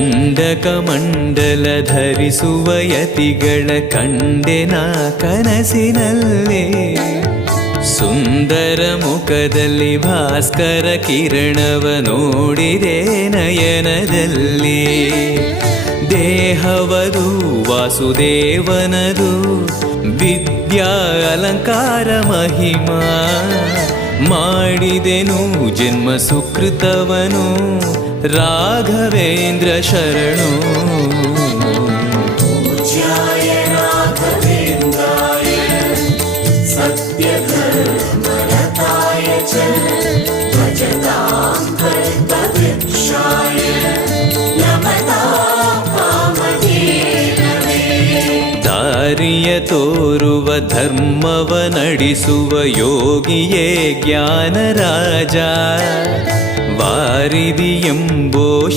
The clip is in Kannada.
ದಂಡಕ ಮಂಡಲ ಧರಿಸುವ ಯತಿಗಳ ಕಂಡೆನ ಕನಸಿನಲ್ಲೇ. ಸುಂದರ ಮುಖದಲ್ಲಿ ಭಾಸ್ಕರ ಕಿರಣವ ನೋಡಿದೆ ನಯನದಲ್ಲಿ. ದೇಹವದು ವಾಸುದೇವನದು ವಿದ್ಯಾ ಅಲಂಕಾರ ಮಹಿಮಾ. ಮಾಡಿದೆನು ಜನ್ಮ ಸುಕೃತವನು ರಾಘವೇಂದ್ರ ಶರಣು. ಪೂಜ್ಯಾಯ ರಾಘವೇಂದ್ರಾಯ ಸತ್ಯಧರ್ಮರತಾಯ ಚ ಭಜತಾಂ ಕಲ್ಪವೃಕ್ಷಾಯ ನಮತಾಂ ಕಾಮಧೇನವೇ. ದಾರಿಯ ತೋರುವ ಧರ್ಮವ ನಡೆಸುವ ಯೋಗಿಯೇ ಜ್ಞಾನರಾಜ. ವಾರಿದಿ ಎಂಬೋ